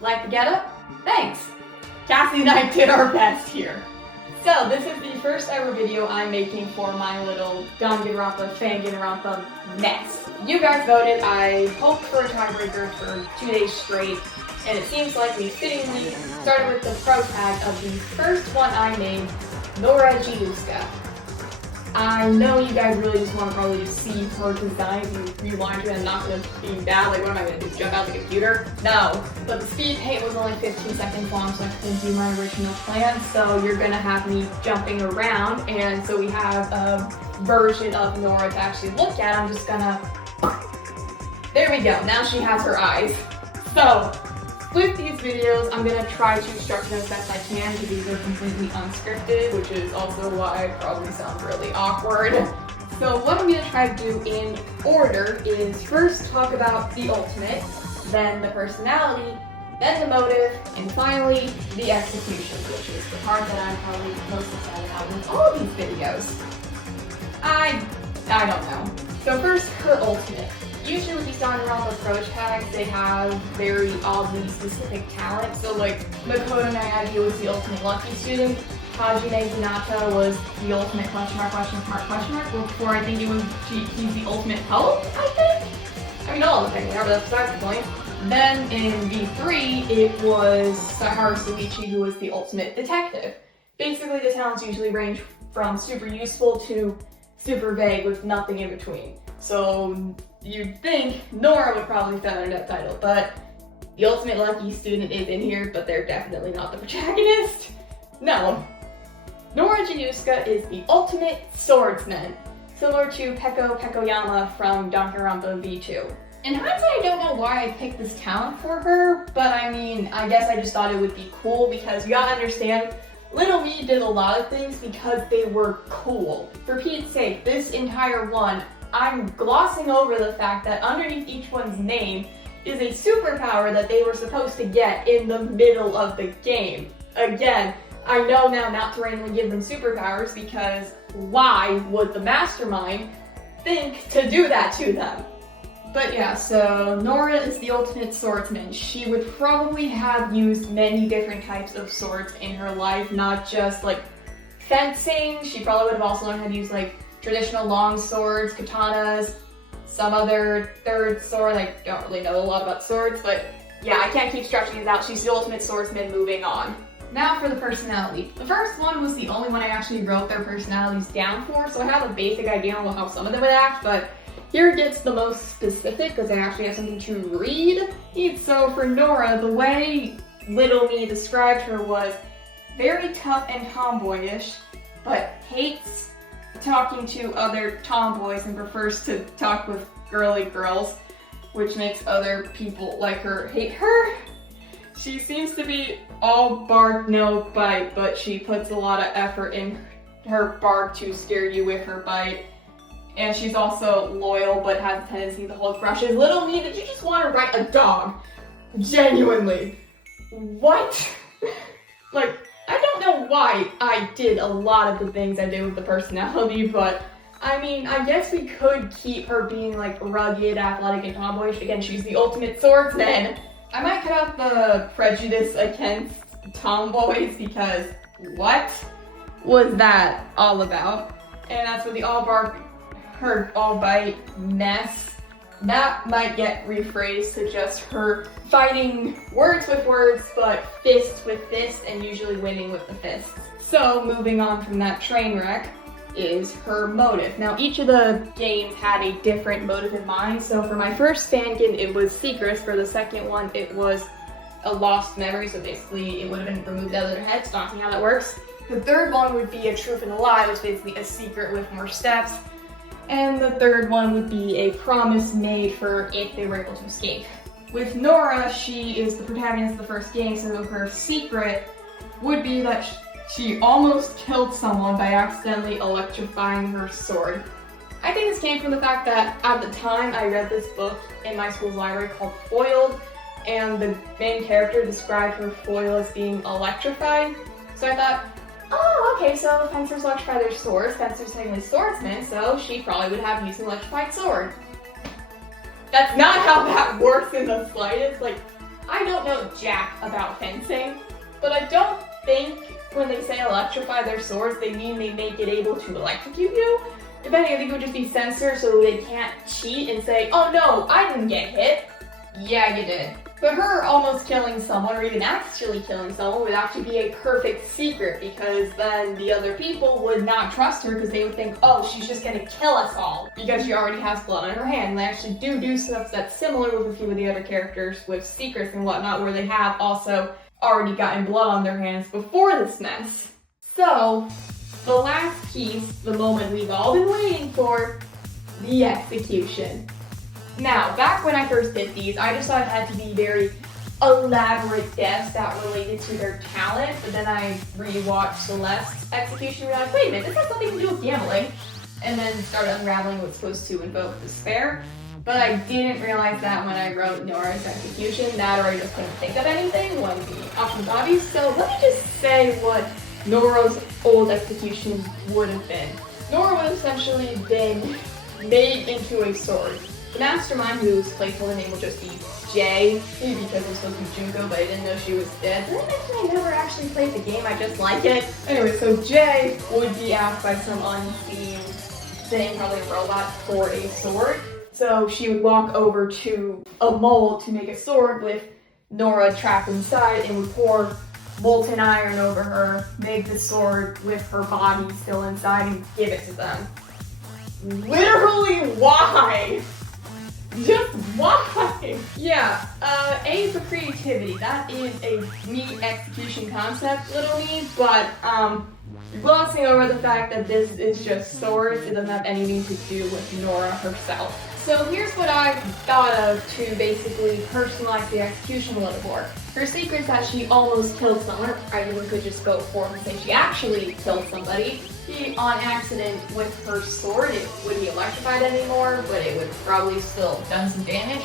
Like the getup? Thanks! Cassie and I did our best here. So this is the first ever video I'm making for my little Danganronpa mess. You guys voted. I hoped for a tiebreaker for 2 days straight, and it seems like we fittingly started with the pro tag of the first one I made, Nora Jiuska. I know you guys really just want to probably just see her design if you rewind to it and not gonna be bad. Like, what am I gonna do? Jump out the computer? No. But the speed paint was only 15 seconds long, so I couldn't do my original plan. So you're gonna have me jumping around, and so we have a version of Nora to actually look at. I'm just gonna. There we go. Now she has her eyes. So with these videos, I'm gonna try to structure them as best I can because these are completely unscripted, which is also why I probably sound really awkward. So what I'm gonna try to do in order is first talk about the ultimate, then the personality, then the motive, and finally the execution, which is the part that I'm probably most excited about with all of these videos. I don't know. So first, her ultimate. Usually with these Danganronpa pro tags, they have very oddly specific talent. So like, Makoto Nayagi was the ultimate lucky student, Hajime Hinata was the ultimate question mark, before I think it was he's the ultimate help, I think? I mean, all of the things, but besides the point. Then in V3, it was Saharu Suichi who was the ultimate detective. Basically, the talents usually range from super useful to super vague with nothing in between. So you'd think Nora would probably fit under that title, but the ultimate lucky student is in here, but they're definitely not the protagonist. No. Nora Jiuska is the ultimate swordsman, similar to Peko Pekoyama from Danganronpa V2. In hindsight, I don't know why I picked this talent for her, but I mean, I guess I just thought it would be cool because you gotta understand, Little Me did a lot of things because they were cool. For Pete's sake, this entire one, I'm glossing over the fact that underneath each one's name is a superpower that they were supposed to get in the middle of the game. Again, I know now not to randomly give them superpowers because why would the mastermind think to do that to them? But yeah, so Nora is the ultimate swordsman. She would probably have used many different types of swords in her life, not just like fencing. She probably would have also learned how to use like traditional long swords, katanas, some other third sword. I don't really know a lot about swords, but yeah, I can't keep stretching these out. She's the ultimate swordsman. Moving on. Now for the personality. The first one was the only one I actually wrote their personalities down for, so I have a basic idea on how some of them would act, but here it gets the most specific because I actually have something to read. So for Nora, the way Little Me described her was very tough and tomboyish, but hates talking to other tomboys and prefers to talk with girly girls, which makes other people like her hate her. She seems to be all bark, no bite, but she puts a lot of effort in her bark to scare you with her bite. And she's also loyal, but has a tendency to hold crushes. Little Me, did you just want to write a dog? Genuinely. What? Like, I don't know why I did a lot of the things I did with the personality, but I mean, I guess we could keep her being like rugged, athletic, and tomboyish. Again, she's the ultimate swordsman. I might cut out the prejudice against tomboys because what was that all about? And that's what the all bark, her all bite mess. That might get rephrased to just her fighting words with words, but fists with fists, and usually winning with the fists. So moving on from that train wreck is her motive. Now each of the games had a different motive in mind. So for my first Dangan, it was secrets. For the second one, it was a lost memory. So basically it would have been removed out of their heads. Not seeing how that works. The third one would be a truth and a lie, which is basically a secret with more steps. And the third one would be a promise made for if they were able to escape. With Nora, she is the protagonist of the first game, so her secret would be that she almost killed someone by accidentally electrifying her sword. I think this came from the fact that at the time I read this book in my school's library called Foiled, and the main character described her foil as being electrified. So I thought, oh, okay, so fencers electrify their swords. Fencers technically swordsmen, so she probably would have used an electrified sword. That's not how that works in the slightest. Like, I don't know jack about fencing, but I don't think when they say electrify their swords, they mean they make it able to electrocute you. If anything, I think it would just be censored so they can't cheat and say, oh no, I didn't get hit. Yeah, you did. But her almost killing someone, or even actually killing someone, would actually be a perfect secret, because then the other people would not trust her because they would think, oh, she's just gonna kill us all because she already has blood on her hand. And they actually do stuff that's similar with a few of the other characters with secrets and whatnot, where they have also already gotten blood on their hands before this mess. So, the last piece, the moment we've all been waiting for, the execution. Now, back when I first did these, I just thought it had to be very elaborate deaths that related to their talent, but then I rewatched Celeste's execution and realized, wait a minute, this has something to do with gambling, and then started unraveling what's supposed to invoke despair. But I didn't realize that when I wrote Nora's execution, that or I just couldn't think of anything when the options were obvious. So let me just say what Nora's old execution would have been. Nora would have essentially been made into a sword. The mastermind, whose placeholder name will just be Jay, maybe because it was supposed to be Junko, but I didn't know she was dead. Did I mention I never actually played the game, I just like it? Anyway, so Jay would be asked by some unseen thing, probably a robot, for a sword. So she would walk over to a mold to make a sword with Nora trapped inside and would pour molten iron over her, make the sword with her body still inside and give it to them. Literally, why? Just why? Yeah, A for creativity. That is a neat execution concept, little neat, but glossing over the fact that this is just swords, it doesn't have anything to do with Nora herself. So here's what I thought of to basically personalize the execution a little more. Her secret's that she almost killed someone. I even could just go forward and say she actually killed somebody. She, on accident with her sword, it wouldn't be electrified anymore, but it would probably still done some damage.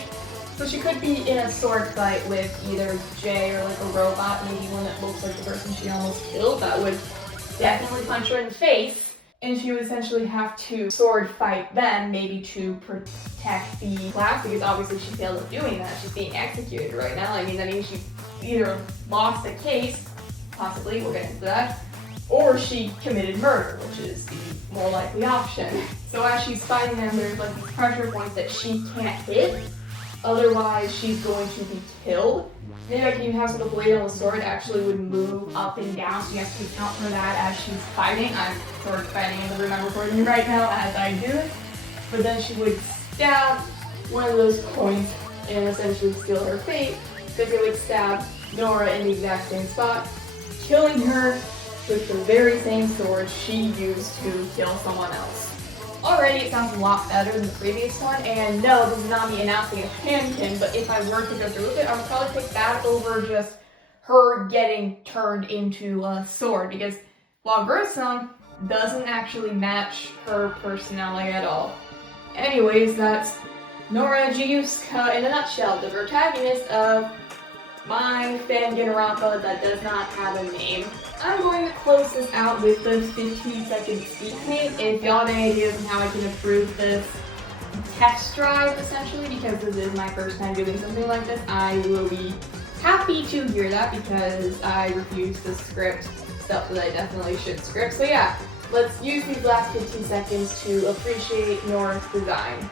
So she could be in a sword fight with either Jay or like a robot, maybe one that looks like the person she almost killed, that would definitely punch her in the face. And she would essentially have to sword fight them, maybe to protect the class, because obviously she failed at doing that. She's being executed right now. I mean, that means she either lost the case, possibly, we'll get into that, or she committed murder, which is the more likely option. So as she's fighting them, there's like these pressure points that she can't hit, otherwise she's going to be killed. Maybe I can even have the blade on the sword actually would move up and down, so you have to account for that as she's fighting. I'm sword fighting in the room I'm recording right now as I do it. But then she would stab one of those coins and essentially steal her fate, because it would stab Nora in the exact same spot, killing her with the very same sword she used to kill someone else. Already, it sounds a lot better than the previous one, and no, this is not me announcing a fanfic, but if I were to go through with it, I would probably pick that over just her getting turned into a sword, because while Versum doesn't actually match her personality at all. Anyways, that's Nora Jiuska in a nutshell, the protagonist of my Danganronpa that does not have a name. I'm going to close this out with the 15-second speak hit. If y'all have any ideas on how I can improve this test drive, essentially, because this is my first time doing something like this, I will be happy to hear that, because I refuse to script stuff that I definitely should script. So yeah, let's use these last 15 seconds to appreciate Nora's design.